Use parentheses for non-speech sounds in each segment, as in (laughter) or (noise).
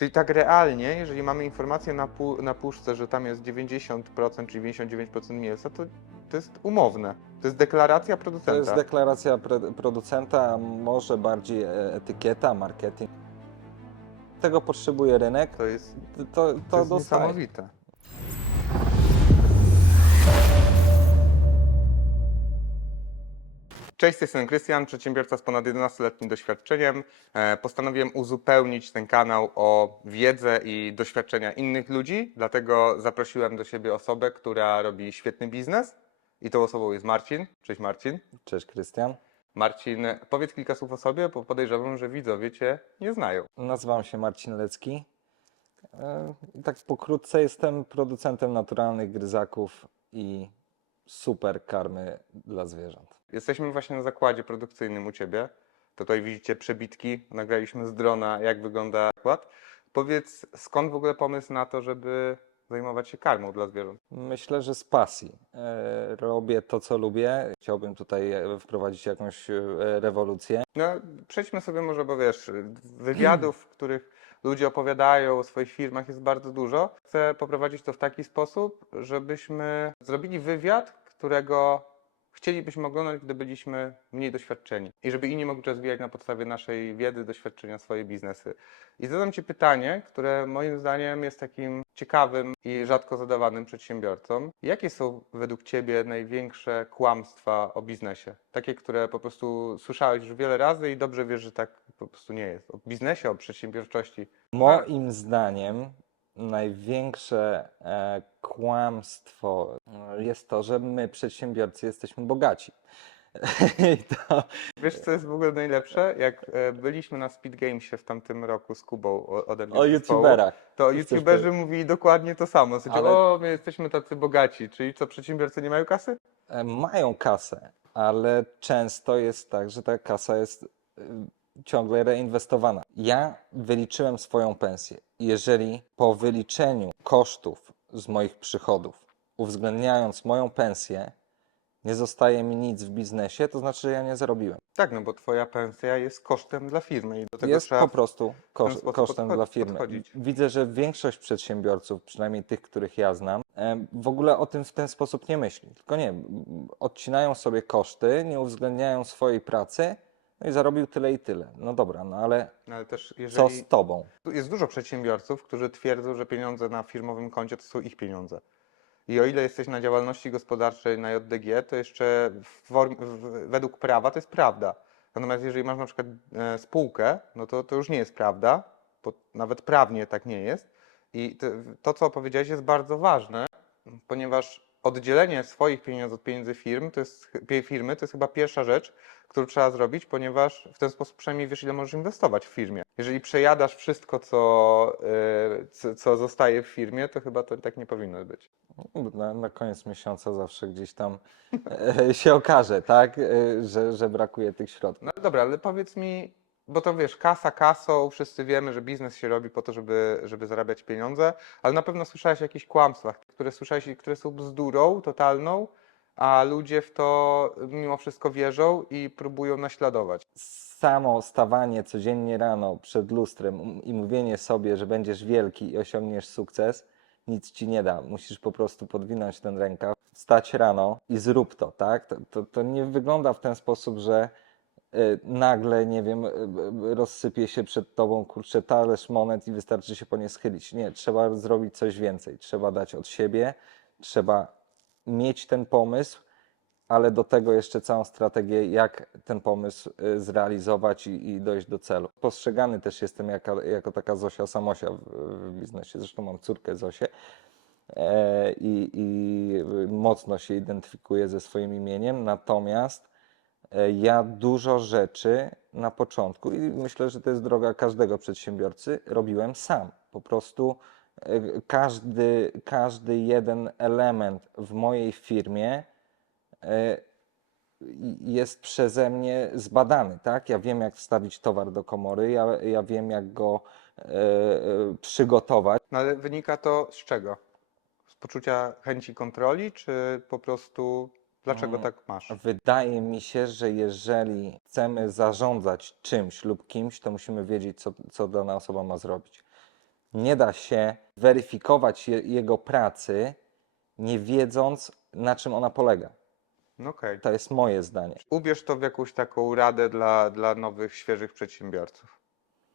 Czyli tak realnie, jeżeli mamy informację na, pu- na puszce, że tam jest 90% czy 99% mięsa, to, to jest umowne. To jest deklaracja To producenta. jest deklaracja producenta, może bardziej e, etykieta, marketing. Tego potrzebuje rynek, to jest, to, to, to to jest niesamowite. Cześć, jestem Krystian, przedsiębiorca z ponad 11-letnim doświadczeniem. E, Postanowiłem uzupełnić ten kanał o wiedzę i doświadczenia innych ludzi, dlatego zaprosiłem do siebie osobę, która robi świetny biznes i tą osobą jest Marcin. Cześć Marcin. Cześć Krystian. Marcin, powiedz kilka słów o sobie, bo podejrzewam, że widzowie Cię nie znają. Nazywam się Marcin Lecki. E, Tak pokrótce jestem producentem naturalnych gryzaków i super karmy dla zwierząt. Jesteśmy właśnie na zakładzie produkcyjnym u Ciebie. Tutaj widzicie przebitki, nagraliśmy z drona, jak wygląda zakład. Powiedz, skąd w ogóle pomysł na to, żeby zajmować się karmą dla zwierząt? Myślę, że z pasji. E, Robię to, co lubię. Chciałbym tutaj e, wprowadzić jakąś e, rewolucję. No, przejdźmy sobie może, bo wiesz, wywiadów, w których ludzie opowiadają o swoich firmach jest bardzo dużo. Chcę poprowadzić to w taki sposób, żebyśmy zrobili wywiad, którego chcielibyśmy oglądać, gdy byliśmy mniej doświadczeni. I żeby inni mogli rozwijać na podstawie naszej wiedzy, doświadczenia swoje biznesy. I zadam Ci pytanie, które moim zdaniem jest takim ciekawym i rzadko zadawanym przedsiębiorcom. Jakie są według Ciebie największe kłamstwa o biznesie? Takie, które po prostu słyszałeś już wiele razy i dobrze wiesz, że tak po prostu nie jest. O biznesie, o przedsiębiorczości. Moim zdaniem największe e, kłamstwo jest to, że my, przedsiębiorcy, jesteśmy bogaci. (laughs) To, Wiesz, co jest w ogóle najlepsze? Jak e, byliśmy na Speed Gamesie w tamtym roku z Kubą ode mnie o zespołu, youtuberach. To youtuberzy mówili dokładnie to samo. Znaczy, Ale- o, my jesteśmy tacy bogaci. Czyli co, przedsiębiorcy nie mają kasy? E, Mają kasę, ale często jest tak, że ta kasa jest e, ciągle reinwestowana. Ja wyliczyłem swoją pensję. Jeżeli po wyliczeniu kosztów z moich przychodów, uwzględniając moją pensję, nie zostaje mi nic w biznesie, to znaczy, że ja nie zarobiłem. Tak, no bo twoja pensja jest kosztem dla firmy i do tego jest trzeba... po prostu kosz, kosztem dla firmy. podchodzić. Widzę, że większość przedsiębiorców, przynajmniej tych, których ja znam, em, w ogóle o tym w ten sposób nie myśli. Tylko nie, odcinają sobie koszty, nie uwzględniają swojej pracy, no i zarobił tyle i tyle. No dobra, no ale No, ale też co z tobą? Jest dużo przedsiębiorców, którzy twierdzą, że pieniądze na firmowym koncie to są ich pieniądze. I o ile jesteś na działalności gospodarczej na JDG, to jeszcze w w, według prawa to jest prawda. Natomiast jeżeli masz na przykład e, spółkę, no to to już nie jest prawda, bo nawet prawnie tak nie jest. I to, to co powiedziałeś, jest bardzo ważne, ponieważ oddzielenie swoich pieniędzy od pieniędzy firm, to jest, firmy to jest chyba pierwsza rzecz, którą trzeba zrobić, ponieważ w ten sposób przynajmniej wiesz, ile możesz inwestować w firmie. Jeżeli przejadasz wszystko, co, y, co, zostaje w firmie, to chyba to tak nie powinno być. Na, na koniec miesiąca zawsze gdzieś tam e, (laughs) się okaże, tak, e, że, że brakuje tych środków. No dobra, ale powiedz mi, bo to wiesz, kasa kasą, wszyscy wiemy, że biznes się robi po to, żeby, żeby zarabiać pieniądze, ale na pewno słyszałeś o jakichś kłamstwach, które słyszałeś, które są bzdurą totalną, a ludzie w to mimo wszystko wierzą i próbują naśladować. samo stawanie codziennie rano przed lustrem i mówienie sobie, że będziesz wielki i osiągniesz sukces, nic ci nie da. Musisz po prostu podwinąć ten rękaw, wstać rano i zrób to, tak? To, to, to nie wygląda w ten sposób, że nagle, nie wiem, y, y, rozsypie się przed tobą, kurczę, talerz monet i wystarczy się po nie schylić. Nie, trzeba zrobić coś więcej. Trzeba dać od siebie, trzeba mieć ten pomysł, ale do tego jeszcze całą strategię, jak ten pomysł zrealizować i, i dojść do celu. Postrzegany też jestem jako, jako taka Zosia Samosia w, w biznesie. Zresztą mam córkę Zosię e, i, i mocno się identyfikuję ze swoim imieniem. Natomiast e, ja dużo rzeczy na początku i myślę, że to jest droga każdego przedsiębiorcy, robiłem sam. Po prostu e, każdy, każdy jeden element w mojej firmie e, jest przeze mnie zbadany, tak? Ja wiem, jak wstawić towar do komory, ja, ja wiem, jak go e, e, przygotować. No ale wynika to z czego? Z poczucia chęci kontroli, czy po prostu dlaczego Mm, tak masz? Wydaje mi się, że jeżeli chcemy zarządzać czymś lub kimś, to musimy wiedzieć, co, co dana osoba ma zrobić. Nie da się weryfikować je, jego pracy, nie wiedząc, na czym ona polega. No okej. To jest moje zdanie. Ubierz to w jakąś taką radę dla, dla nowych, świeżych przedsiębiorców.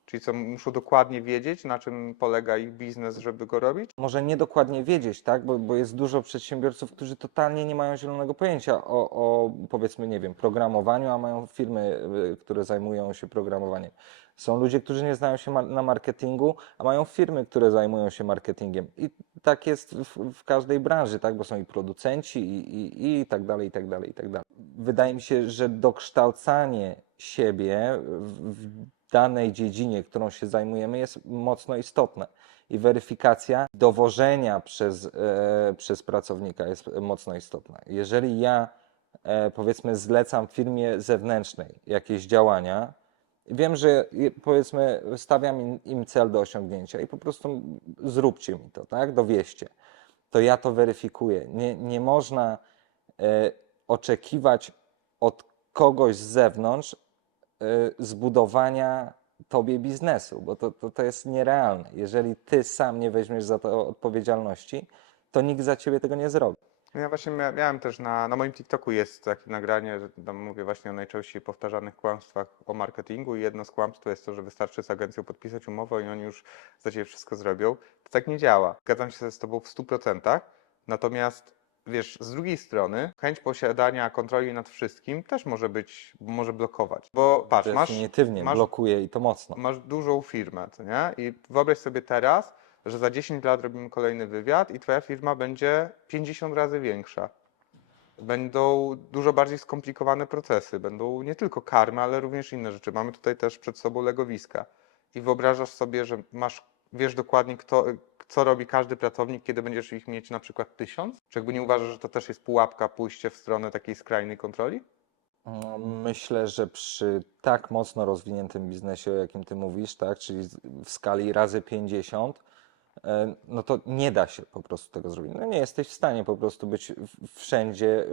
Czyli co, muszą dokładnie wiedzieć, na czym polega ich biznes, żeby go robić? Może nie dokładnie wiedzieć, tak? Bo, bo jest dużo przedsiębiorców, którzy totalnie nie mają zielonego pojęcia o, o powiedzmy, nie wiem, programowaniu, a mają firmy, y, które zajmują się programowaniem. Są ludzie, którzy nie znają się na marketingu, a mają firmy, które zajmują się marketingiem. I tak jest w, w każdej branży, tak? Bo są i producenci, i, i, i tak dalej, i tak dalej, i tak dalej. Wydaje mi się, że dokształcanie siebie w, w danej dziedzinie, którą się zajmujemy, jest mocno istotne. I weryfikacja dowożenia przez, e, przez pracownika jest mocno istotna. Jeżeli ja, e, powiedzmy, zlecam firmie zewnętrznej jakieś działania, wiem, że powiedzmy, stawiam im, cel do osiągnięcia i po prostu zróbcie mi to, tak? Dowieście. To ja to weryfikuję. Nie, nie można e, oczekiwać od kogoś z zewnątrz zbudowania tobie biznesu, bo to, to, to jest nierealne. Jeżeli ty sam nie weźmiesz za to odpowiedzialności, to nikt za ciebie tego nie zrobi. Ja właśnie mia- miałem też na, na moim TikToku jest takie nagranie, że tam mówię właśnie o najczęściej powtarzanych kłamstwach o marketingu i jedno z kłamstw jest to, że wystarczy z agencją podpisać umowę i oni już za ciebie wszystko zrobią. To tak nie działa. Zgadzam się z tobą w 100%, natomiast wiesz, z drugiej strony chęć posiadania kontroli nad wszystkim też może być, może blokować. Bo patrz, masz, Definitywnie masz blokuje i to mocno. masz dużą firmę, co nie? I wyobraź sobie teraz, że za 10 lat robimy kolejny wywiad i twoja firma będzie 50 razy większa. Będą dużo bardziej skomplikowane procesy, będą nie tylko karmy, ale również inne rzeczy. Mamy tutaj też przed sobą legowiska. I wyobrażasz sobie, że masz, wiesz dokładnie, kto, co robi każdy pracownik, kiedy będziesz ich mieć na przykład tysiąc? Czy jakby nie uważasz, że to też jest pułapka pójście w stronę takiej skrajnej kontroli? Myślę, że przy tak mocno rozwiniętym biznesie, o jakim ty mówisz, tak, czyli w skali razy 50, e, no to nie da się po prostu tego zrobić. No nie jesteś w stanie po prostu być wszędzie e,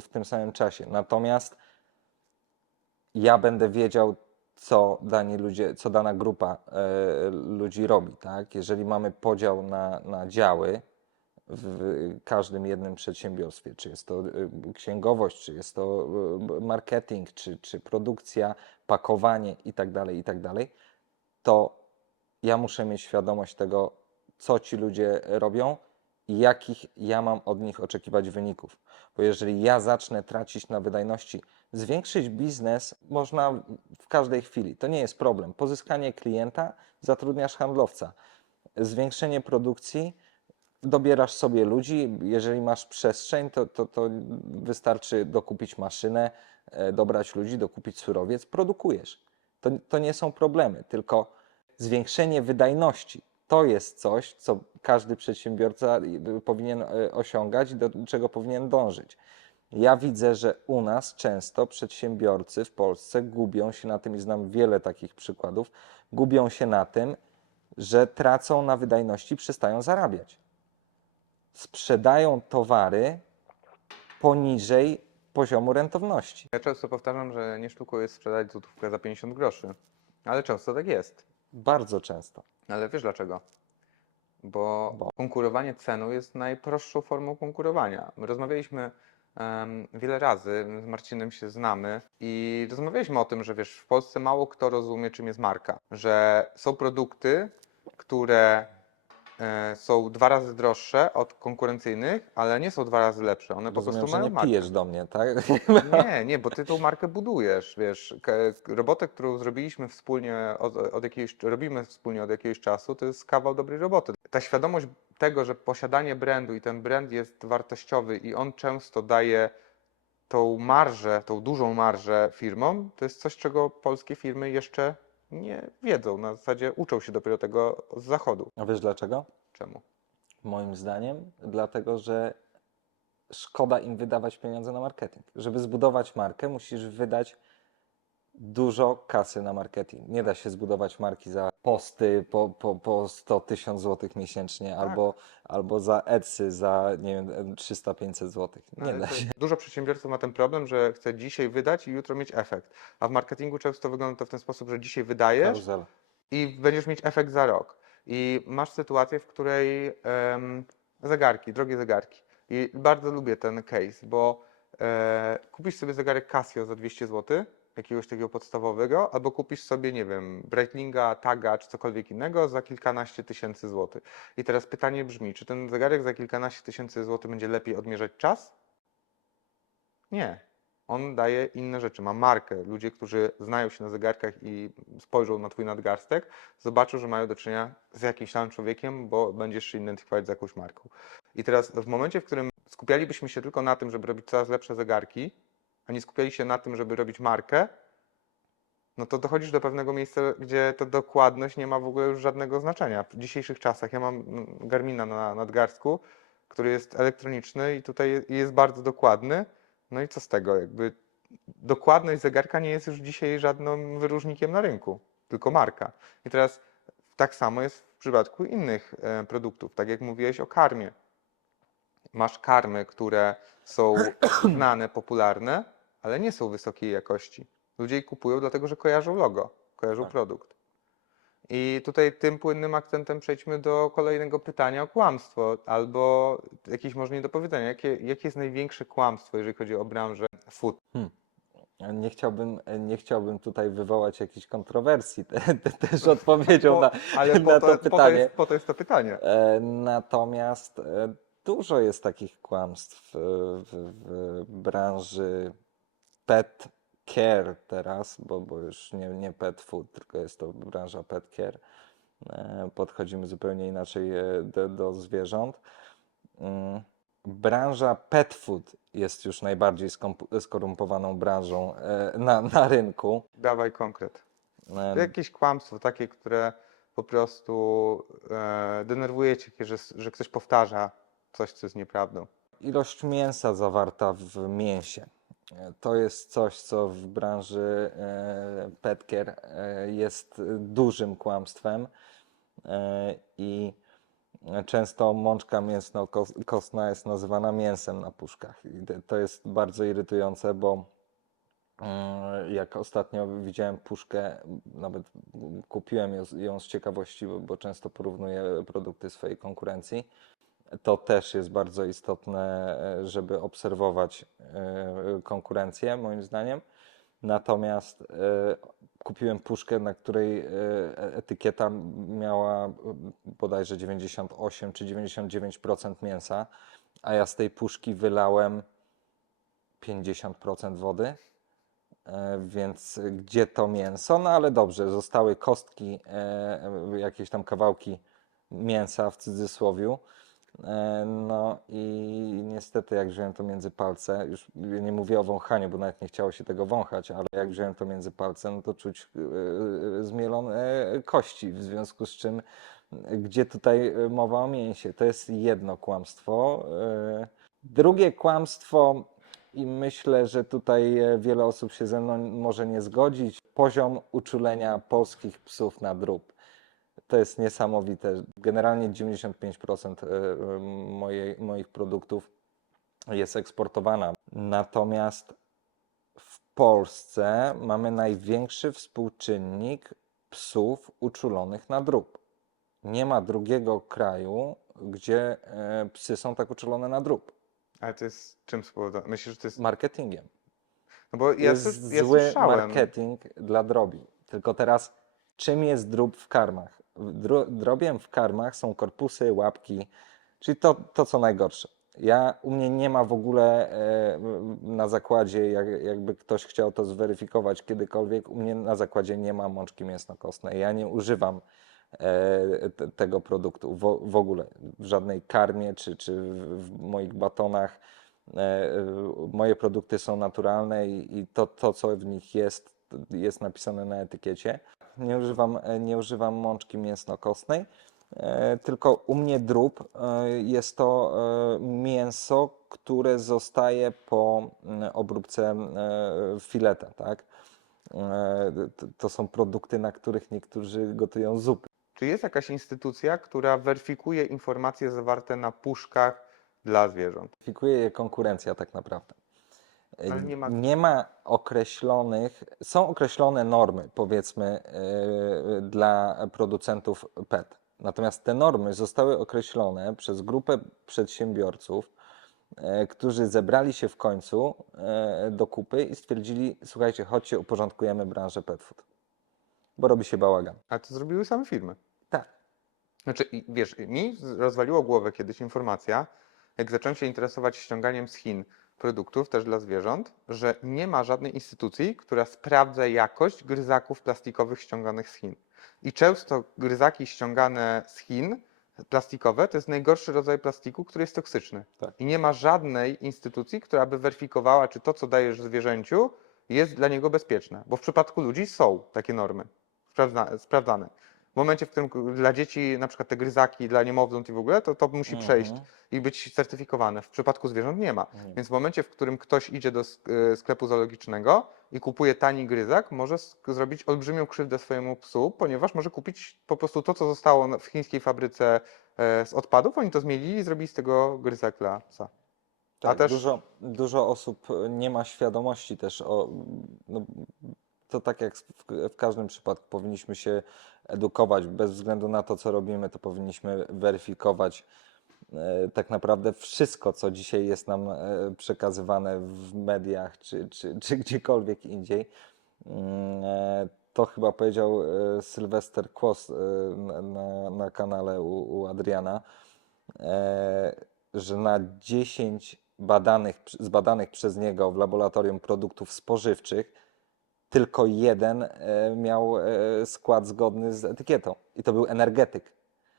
w tym samym czasie. Natomiast ja będę wiedział, co dani ludzie, co dana grupa e, ludzi robi, tak? Jeżeli mamy podział na, na działy w każdym jednym przedsiębiorstwie, czy jest to e, księgowość, czy jest to e, marketing, czy, czy produkcja, pakowanie i tak dalej, i tak to ja muszę mieć świadomość tego, co ci ludzie robią i jakich ja mam od nich oczekiwać wyników. Bo jeżeli ja zacznę tracić na wydajności, zwiększyć biznes można w każdej chwili, to nie jest problem. Pozyskanie klienta, zatrudniasz handlowca. Zwiększenie produkcji, dobierasz sobie ludzi. Jeżeli masz przestrzeń, to, to, to wystarczy dokupić maszynę, e, dobrać ludzi, dokupić surowiec, produkujesz. To, to nie są problemy, tylko zwiększenie wydajności. To jest coś, co każdy przedsiębiorca y, powinien e, osiągać i do czego powinien dążyć. Ja widzę, że u nas często przedsiębiorcy w Polsce gubią się na tym i znam wiele takich przykładów. Gubią się na tym, że tracą na wydajności, przestają zarabiać. Sprzedają towary poniżej poziomu rentowności. Ja często powtarzam, że nie sztuką jest sprzedać złotówkę za 50 groszy, ale często tak jest. Bardzo często. Ale wiesz dlaczego? Bo, Bo? konkurowanie ceną jest najprostszą formą konkurowania. My rozmawialiśmy wiele razy, z Marcinem się znamy i rozmawialiśmy o tym, że wiesz, w Polsce mało kto rozumie, czym jest marka. Że są produkty, które e, są dwa razy droższe od konkurencyjnych, ale nie są dwa razy lepsze. One po Rozumiem, prostu mają nie markę. pijesz do mnie, tak? Nie, nie, bo ty tą markę budujesz, wiesz, robotę, którą zrobiliśmy wspólnie, od, od jakiegoś, robimy wspólnie od jakiegoś czasu, to jest kawał dobrej roboty. Ta świadomość tego, że posiadanie brandu i ten brand jest wartościowy i on często daje tą marżę, tą dużą marżę firmom, to jest coś, czego polskie firmy jeszcze nie wiedzą. Na zasadzie uczą się dopiero tego z zachodu. A wiesz dlaczego? Czemu? Moim zdaniem, dlatego że szkoda im wydawać pieniądze na marketing. Żeby zbudować markę, musisz wydać dużo kasy na marketing. Nie da się zbudować marki za posty po, po, po 100 tysiąc złotych miesięcznie Tak. albo, albo za Etsy za nie wiem, 300-500 złotych. Nie Ale da się. Dużo przedsiębiorców ma ten problem, że chce dzisiaj wydać i jutro mieć efekt. A w marketingu często wygląda to w ten sposób, że dzisiaj wydajesz Karuzela. i będziesz mieć efekt za rok. I masz sytuację, w której em, zegarki, drogie zegarki. I bardzo lubię ten case, bo e, kupisz sobie zegarek Casio za 200 zł, jakiegoś takiego podstawowego, albo kupisz sobie, nie wiem, Breitlinga, Taga czy cokolwiek innego za kilkanaście tysięcy złotych. I teraz pytanie brzmi, czy ten zegarek za kilkanaście tysięcy złotych będzie lepiej odmierzać czas? Nie. On daje inne rzeczy, ma markę. Ludzie, którzy znają się na zegarkach i spojrzą na twój nadgarstek, zobaczą, że mają do czynienia z jakimś tam człowiekiem, bo będziesz się identyfikować z jakąś marką. I teraz w momencie, w którym skupialibyśmy się tylko na tym, żeby robić coraz lepsze zegarki, a nie skupiali się na tym, żeby robić markę, no to dochodzisz do pewnego miejsca, gdzie ta dokładność nie ma w ogóle już żadnego znaczenia. W dzisiejszych czasach ja mam mm, Garmina na nadgarstku, który jest elektroniczny i tutaj jest bardzo dokładny. No i co z tego? Jakby dokładność zegarka nie jest już dzisiaj żadnym wyróżnikiem na rynku, tylko marka. I teraz tak samo jest w przypadku innych e, produktów. Tak jak mówiłeś o karmie. Masz karmy, które są (coughs) znane, popularne, ale nie są wysokiej jakości. Ludzie je kupują dlatego, że kojarzą logo, kojarzą Tak. produkt. I tutaj tym płynnym akcentem przejdźmy do kolejnego pytania o kłamstwo albo jakieś może niedopowiedzenia. Jakie, jakie jest największe kłamstwo, jeżeli chodzi o branżę food? Nie chciałbym, nie chciałbym tutaj wywołać jakichś kontrowersji te, te, też (laughs) odpowiedzią Po- na, ale na to, to po, to pytanie. jest, po to jest to pytanie. E, Natomiast e, dużo jest takich kłamstw w, w branży pet care teraz, bo, bo już nie, nie pet food, tylko jest to branża pet care. E, Podchodzimy zupełnie inaczej e, do, do zwierząt. Mm, Branża pet food jest już najbardziej skorumpowaną branżą e, na, na rynku. Dawaj konkret. E, Jakieś kłamstwo takie, które po prostu denerwuje cię, że, że ktoś powtarza coś, co jest nieprawdą. Ilość mięsa zawarta w mięsie. To jest coś, co w branży e, pet care e, jest dużym kłamstwem e, i często mączka mięsno-kostna jest nazywana mięsem na puszkach. To jest bardzo irytujące, bo jak ostatnio widziałem puszkę, nawet kupiłem ją, z ciekawości, bo często porównuję produkty swojej konkurencji to też jest bardzo istotne, e, żeby obserwować e, konkurencję, moim zdaniem. Natomiast e, kupiłem puszkę, na której etykieta miała bodajże 98 czy 99% mięsa, a ja z tej puszki wylałem 50% wody. Więc gdzie to mięso? No ale dobrze, zostały kostki, jakieś tam kawałki mięsa w cudzysłowiu. E, No i niestety jak wziąłem to między palce, już nie mówię o wąchaniu, bo nawet nie chciało się tego wąchać, ale jak wziąłem to między palce, no to czuć e, zmielone kości, w związku z czym e, gdzie tutaj e, mowa o mięsie? To jest jedno kłamstwo. E, Drugie kłamstwo i myślę, że tutaj e, wiele osób się ze mną może nie zgodzić. Poziom uczulenia polskich psów na drób. To jest niesamowite. Generalnie 95% e, e, mojej, moich produktów jest eksportowana. Natomiast w Polsce mamy największy współczynnik psów uczulonych na drób. Nie ma drugiego kraju, gdzie e, psy są tak uczulone na drób. Ale to jest czym spowodowane? Myślisz, że to jest... Marketingiem. No bo ja, jest ja zły słyszałem... marketing dla drobi. Tylko teraz, czym jest drób w karmach? Drobiem w karmach są korpusy, łapki, czyli to, to co najgorsze. Ja, u mnie nie ma w ogóle e, na zakładzie, jak, jakby ktoś chciał to zweryfikować kiedykolwiek, u mnie na zakładzie nie ma mączki mięsno-kostnej. Ja nie używam e, te, tego produktu w, ogóle, w żadnej karmie czy, czy w, moich batonach. E, Moje produkty są naturalne i, i to, to, co w nich jest, jest napisane na etykiecie. Nie używam, e, nie używam mączki mięsno-kostnej, e, tylko u mnie drób e, jest to mięso, które zostaje po obróbce fileta, tak? To, to są produkty, na których niektórzy gotują zupy. Czy jest jakaś instytucja, która weryfikuje informacje zawarte na puszkach dla zwierząt? Weryfikuje je konkurencja tak naprawdę. Ale nie ma- nie ma określonych, są określone normy, powiedzmy, yy, dla producentów PET. Natomiast te normy zostały określone przez grupę przedsiębiorców, e, którzy zebrali się w końcu e, do kupy i stwierdzili: Słuchajcie, chodźcie, uporządkujemy branżę pet food, bo robi się bałagan. Ale to zrobiły same firmy. Tak. Znaczy, wiesz, mi rozwaliło głowę kiedyś informacja, jak zacząłem się interesować ściąganiem z Chin produktów też dla zwierząt, że nie ma żadnej instytucji, która sprawdza jakość gryzaków plastikowych ściąganych z Chin. I często gryzaki ściągane z Chin, plastikowe, to jest najgorszy rodzaj plastiku, który jest toksyczny. Tak. I nie ma żadnej instytucji, która by weryfikowała, czy to, co dajesz zwierzęciu, jest dla niego bezpieczne. Bo w przypadku ludzi są takie normy sprawdza, sprawdzane. W momencie, w którym dla dzieci, na przykład te gryzaki dla niemowląt i w ogóle, to to musi przejść Mhm. i być certyfikowane. W przypadku zwierząt nie ma. Nie. Więc w momencie, w którym ktoś idzie do e, sklepu zoologicznego i kupuje tani gryzak, może zrobić olbrzymią krzywdę swojemu psu, ponieważ może kupić po prostu to, co zostało w chińskiej fabryce e, z odpadów. Oni to zmielili i zrobili z tego gryzak dla psa. Tak, też- dużo, dużo osób nie ma świadomości też o. No, to tak jak w, w każdym przypadku powinniśmy się edukować, bez względu na to, co robimy, to powinniśmy weryfikować e, tak naprawdę wszystko, co dzisiaj jest nam e, przekazywane w mediach czy, czy, czy gdziekolwiek indziej. Mm, e, To chyba powiedział Sylwester Kłos na, na, na kanale u, u Adriana że na 10 badanych, zbadanych przez niego w laboratorium produktów spożywczych tylko jeden e, miał e, skład zgodny z etykietą. I to był energetyk.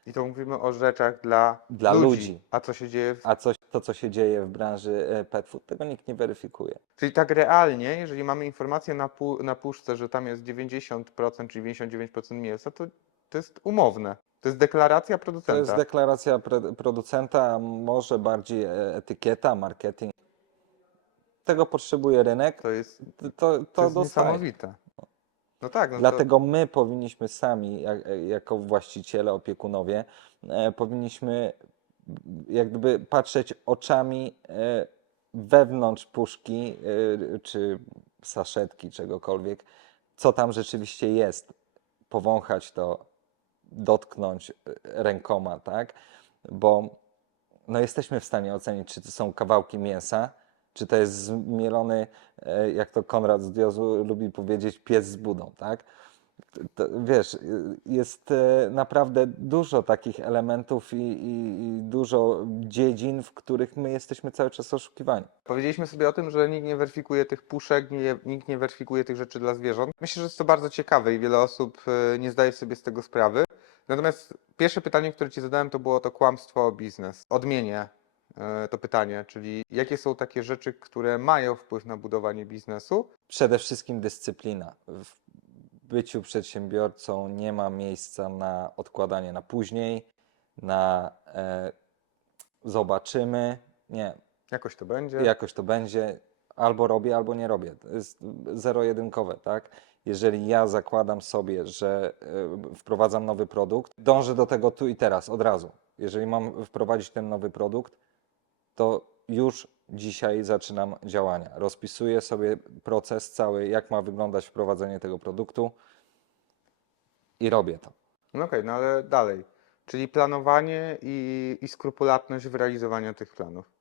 I to mówimy o rzeczach dla, Dla ludzi. A co się dzieje w A to, co się dzieje w branży e, pet food, tego nikt nie weryfikuje. Czyli tak realnie, jeżeli mamy informację na, pu- na puszce, że tam jest 90% czy 99% mięsa, to, to jest umowne. To jest deklaracja To producenta. jest deklaracja producenta, może bardziej etykieta, marketing. Tego potrzebuje rynek. to jest, To, to, to to jest dostaje. niesamowite. No tak, no Dlatego my powinniśmy sami, jak, jako właściciele, opiekunowie, e, powinniśmy jak gdyby patrzeć oczami e, wewnątrz puszki e, czy saszetki, czegokolwiek, co tam rzeczywiście jest. Powąchać to, dotknąć e, rękoma, tak? Bo no jesteśmy w stanie ocenić, czy to są kawałki mięsa, czy to jest zmielony, e, jak to Konrad z Diozu lubi powiedzieć, pies z budą, tak? To, wiesz, jest e, naprawdę dużo takich elementów i, i, i dużo dziedzin, w których my jesteśmy cały czas oszukiwani. powiedzieliśmy sobie o tym, że nikt nie weryfikuje tych puszek, nie, nikt nie weryfikuje tych rzeczy dla zwierząt. Myślę, że jest to bardzo ciekawe i wiele osób e, nie zdaje sobie z tego sprawy. Natomiast pierwsze pytanie, które Ci zadałem, to było to kłamstwo o biznes. Odmienię to pytanie, czyli jakie są takie rzeczy, które mają wpływ na budowanie biznesu, Przede wszystkim dyscyplina. W byciu przedsiębiorcą nie ma miejsca na odkładanie na później, na e, zobaczymy. Nie, jakoś to będzie. jakoś to będzie. Albo robię, albo nie robię. To jest zero-jedynkowe, tak? Jeżeli ja zakładam sobie, że e, wprowadzam nowy produkt, dążę do tego tu i teraz, od razu. Jeżeli mam wprowadzić ten nowy produkt, to już dzisiaj zaczynam działania. Rozpisuję sobie proces cały, jak ma wyglądać wprowadzenie tego produktu i robię to. No okej, no ale dalej. Czyli planowanie i, i skrupulatność w realizowaniu tych planów.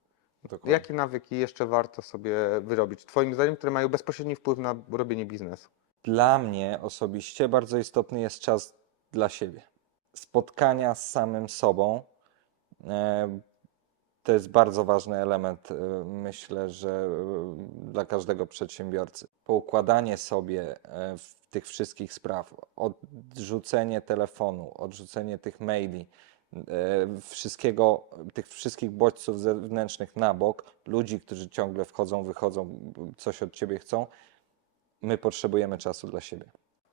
Jakie nawyki jeszcze warto sobie wyrobić, Twoim zdaniem, które mają bezpośredni wpływ na robienie biznesu? Dla mnie osobiście bardzo istotny jest czas dla siebie. Spotkania z samym sobą e, to jest bardzo ważny element, e, myślę, że e, dla każdego przedsiębiorcy. Poukładanie sobie e, tych wszystkich spraw, odrzucenie telefonu, odrzucenie tych maili, e, wszystkiego, tych wszystkich bodźców zewnętrznych na bok, ludzi, którzy ciągle wchodzą, wychodzą, coś od ciebie chcą, my potrzebujemy czasu dla siebie.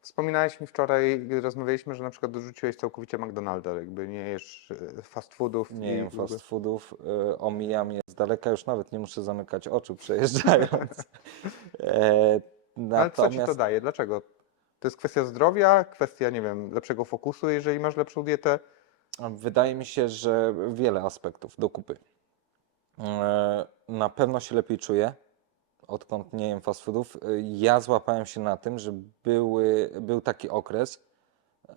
Wspominałeś mi wczoraj, gdy rozmawialiśmy, że na przykład dorzuciłeś całkowicie McDonalda, jakby nie jesz e, fast foodów. Nie jem fast foodów, y, omijam je z daleka, już nawet nie muszę zamykać oczu (laughs) przejeżdżając. e, No Ale co ci to natomiast daje? Dlaczego? To jest kwestia zdrowia, kwestia, nie wiem, lepszego fokusu, jeżeli masz lepszą dietę. wydaje mi się, że wiele aspektów do kupy. E, na pewno się lepiej czuję, odkąd nie jem fast foodów. E, Ja złapałem się na tym, że były, był taki okres,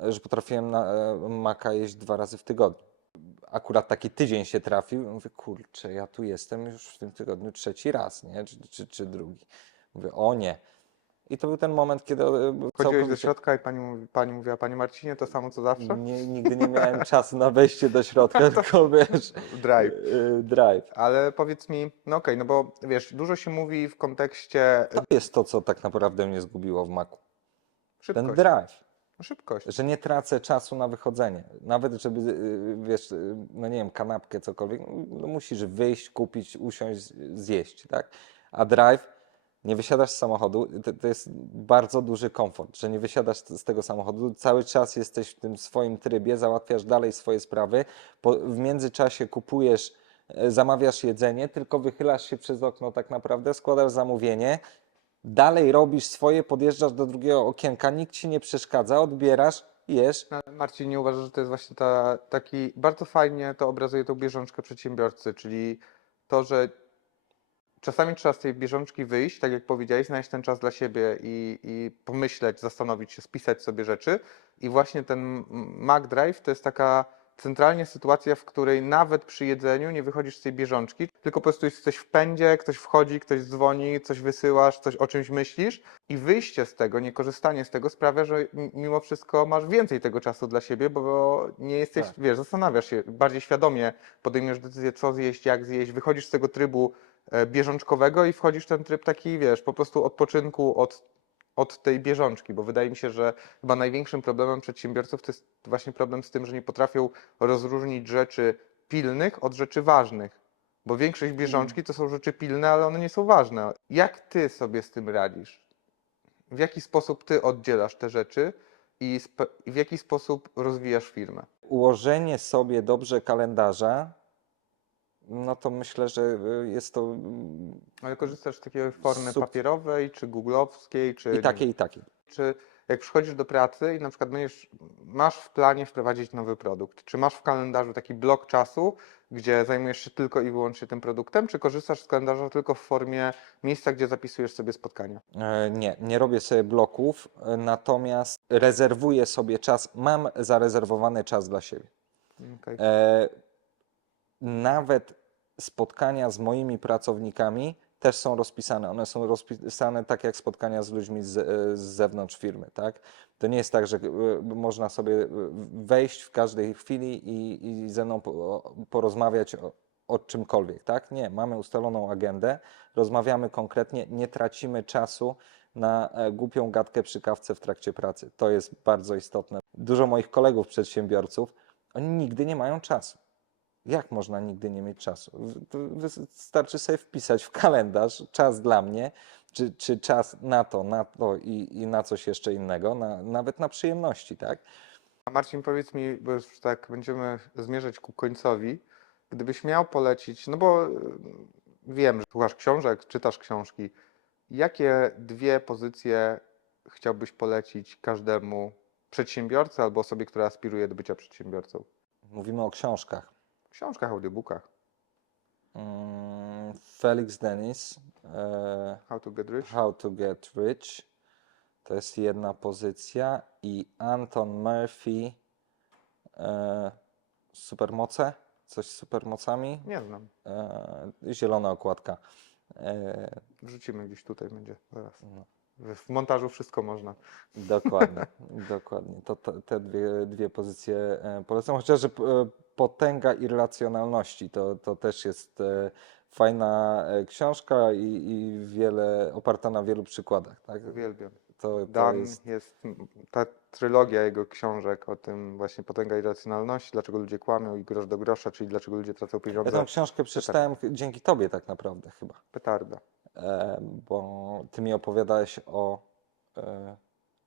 e, że potrafiłem na e, maka jeść dwa razy w tygodniu. Akurat taki tydzień się trafił. Mówię, kurczę, ja tu jestem już w tym tygodniu trzeci raz, nie? Czy, czy, czy drugi. Mówię, o nie. I to był ten moment, kiedy e, Chodziłeś do środka i pani, mówi, pani mówiła, panie Marcinie, to samo co zawsze? nie, nigdy nie miałem czasu na wejście do środka, (laughs) tylko wiesz, Drive. y, drive. Ale powiedz mi, no okej, no bo wiesz, dużo się mówi w kontekście To jest to, co tak naprawdę mnie zgubiło w maku. Ten szybkość. drive. No, Szybkość. że nie tracę czasu na wychodzenie. Nawet żeby, wiesz, no nie wiem, kanapkę, cokolwiek, no musisz wyjść, kupić, usiąść, zjeść, tak? A drive, nie wysiadasz z samochodu, to, to jest bardzo duży komfort, że nie wysiadasz z tego samochodu, cały czas jesteś w tym swoim trybie, załatwiasz dalej swoje sprawy, po, w międzyczasie kupujesz, e, zamawiasz jedzenie, tylko wychylasz się przez okno tak naprawdę, składasz zamówienie, dalej robisz swoje, podjeżdżasz do drugiego okienka, nikt ci nie przeszkadza, odbierasz, jesz. Marcin, nie uważasz, że to jest właśnie ta, taki, bardzo fajnie to obrazuje tą bieżączkę przedsiębiorcy, czyli to, że czasami trzeba z tej bieżączki wyjść, tak jak powiedziałeś, znaleźć ten czas dla siebie i, i pomyśleć, zastanowić się, spisać sobie rzeczy i właśnie ten Mac Drive to jest taka centralnie sytuacja, w której nawet przy jedzeniu nie wychodzisz z tej bieżączki, tylko po prostu jesteś w pędzie, ktoś wchodzi, ktoś dzwoni, coś wysyłasz, coś o czymś myślisz i wyjście z tego, niekorzystanie z tego sprawia, że mimo wszystko masz więcej tego czasu dla siebie, bo nie jesteś, Tak. wiesz, zastanawiasz się, bardziej świadomie podejmiesz decyzję, co zjeść, jak zjeść, wychodzisz z tego trybu bieżączkowego i wchodzisz w ten tryb taki, wiesz, po prostu odpoczynku od, od tej bieżączki, bo wydaje mi się, że chyba największym problemem przedsiębiorców to jest właśnie problem z tym, że nie potrafią rozróżnić rzeczy pilnych od rzeczy ważnych. Bo większość bieżączki to są rzeczy pilne, ale one nie są ważne. Jak ty sobie z tym radzisz? W jaki sposób ty oddzielasz te rzeczy i, i w jaki sposób rozwijasz firmę? Ułożenie sobie dobrze kalendarza, no to myślę, że y, jest to mm, Ale korzystasz z takiej formy Sup- papierowej, czy googlowskiej, czy... i takie, i takie. Czy jak przychodzisz do pracy i na przykład będziesz, masz w planie wprowadzić nowy produkt, czy masz w kalendarzu taki blok czasu, gdzie zajmujesz się tylko i wyłącznie tym produktem, czy korzystasz z kalendarza tylko w formie miejsca, gdzie zapisujesz sobie spotkania? E, Nie, nie robię sobie bloków, e, natomiast rezerwuję sobie czas, mam zarezerwowany czas dla siebie. Okej. E, nawet spotkania z moimi pracownikami też są rozpisane. One są rozpisane tak jak spotkania z ludźmi z, z zewnątrz firmy, tak? To nie jest tak, że e, można sobie wejść w każdej chwili i, i ze mną po, porozmawiać o, o czymkolwiek, tak? Nie, mamy ustaloną agendę, rozmawiamy konkretnie, nie tracimy czasu na e, głupią gadkę przy kawce w trakcie pracy. To jest bardzo istotne. Dużo moich kolegów przedsiębiorców, oni nigdy nie mają czasu. Jak można nigdy nie mieć czasu? Wystarczy sobie wpisać w kalendarz czas dla mnie, czy, czy czas na to, na to i, i na coś jeszcze innego, na, nawet na przyjemności, tak? A Marcin, powiedz mi, bo już tak będziemy zmierzać ku końcowi, gdybyś miał polecić, no bo y, wiem, że słuchasz książek, czytasz książki, jakie dwie pozycje chciałbyś polecić każdemu przedsiębiorcy albo osobie, która aspiruje do bycia przedsiębiorcą? Mówimy o książkach. Książkach, audiobookach. Mm, Felix Dennis, e, How to get rich? How to Get Rich, to jest jedna pozycja i Anton Murphy, e, Supermoce, coś z supermocami, Nie znam. e, zielona okładka. E, Wrzucimy gdzieś tutaj, będzie zaraz. no. W montażu wszystko można. Dokładnie, dokładnie. To, te- te dwie, dwie pozycje e, polecam. Chociaż e, potęga irracjonalności to, to też jest e, fajna e, książka i, i wiele, oparta na wielu przykładach. Tak? Uwielbiam. To, to Dan jest, jest, ta trylogia jego książek o tym właśnie potęga irracjonalności, dlaczego ludzie kłamią i grosz do grosza, czyli dlaczego ludzie tracą ja pieniądze. tę książkę przeczytałem dzięki tobie tak naprawdę chyba, Petarda. e, bo ty mi opowiadałeś o, e,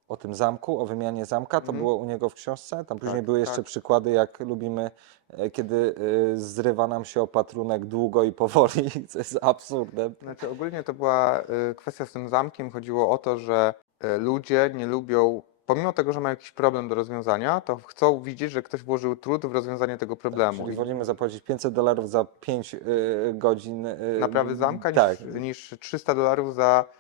o tym zamku, o wymianie zamka, to Mhm. było u niego w książce, tam później Tak, były jeszcze tak. przykłady, jak lubimy, e, kiedy e, zrywa nam się opatrunek długo i powoli, (laughs) co jest absurdem. Znaczy ogólnie to była y, kwestia z tym zamkiem. Chodziło o to, że y, ludzie nie lubią, pomimo tego, że mają jakiś problem do rozwiązania, to chcą widzieć, że ktoś włożył trud w rozwiązanie tego problemu. Tak, Czyli I wolimy zapłacić 500 dolarów za 5 godzin e, naprawy zamka tak, niż, niż 300 dolarów za e, 5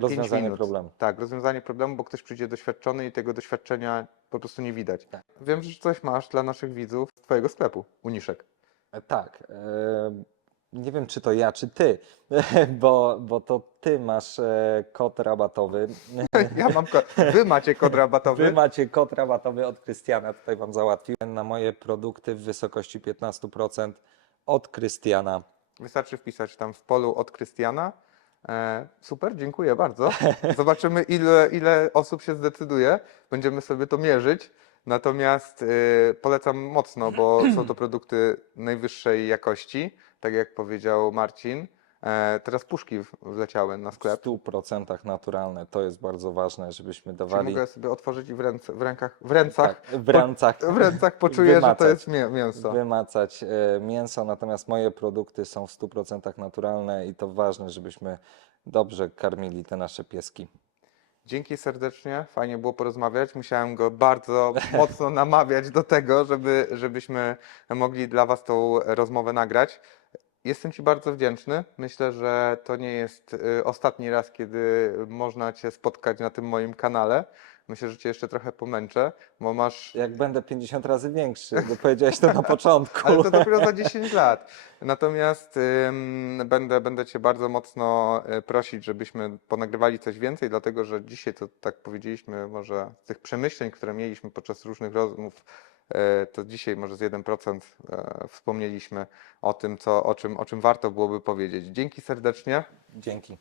rozwiązanie minut. problemu. Tak, rozwiązanie problemu, bo ktoś przyjdzie doświadczony i tego doświadczenia po prostu nie widać. Tak. Wiem, że coś masz dla naszych widzów z twojego sklepu, Uniszek. E, Tak. e, Nie wiem, czy to ja, czy ty, (laughs) bo, bo to ty masz e, kod rabatowy. (laughs) Ja mam kod. Wy macie kod rabatowy. Wy macie kod rabatowy od Krystiana, tutaj wam załatwiłem na moje produkty w wysokości 15% od Krystiana. Wystarczy wpisać tam w polu od Krystiana. E, super, dziękuję bardzo. (laughs) Zobaczymy, ile, ile osób się zdecyduje. Będziemy sobie to mierzyć. Natomiast e, polecam mocno, bo są to produkty najwyższej jakości, tak jak powiedział Marcin. E, teraz puszki w- wleciały na W sklep. 100% naturalne. To jest bardzo ważne, żebyśmy dawali. mogę sobie otworzyć i w, ręce, w rękach, w rękach, Tak, w ręcach w rękach poczuję, że to wymacać. jest mię- mięso. wymacać e, mięso, natomiast moje produkty są w 100% naturalne i to ważne, żebyśmy dobrze karmili te nasze pieski. Dzięki serdecznie, fajnie było porozmawiać. Musiałem go bardzo (laughs) mocno namawiać do tego, żeby, żebyśmy mogli dla Was tą rozmowę nagrać. Jestem Ci bardzo wdzięczny. Myślę, że to nie jest y, ostatni raz, kiedy można Cię spotkać na tym moim kanale. Myślę, że Cię jeszcze trochę pomęczę, bo masz. Jak będę 50 razy większy, bo powiedziałeś to na (laughs) początku. Ale to dopiero za 10 lat. Natomiast ym, będę, będę Cię bardzo mocno y, prosić, żebyśmy ponagrywali coś więcej, dlatego że dzisiaj to tak powiedzieliśmy, może z tych przemyśleń, które mieliśmy podczas różnych rozmów, to dzisiaj może z 1% y, wspomnieliśmy o tym, co, o, czym, o czym warto byłoby powiedzieć. Dzięki serdecznie. Dzięki.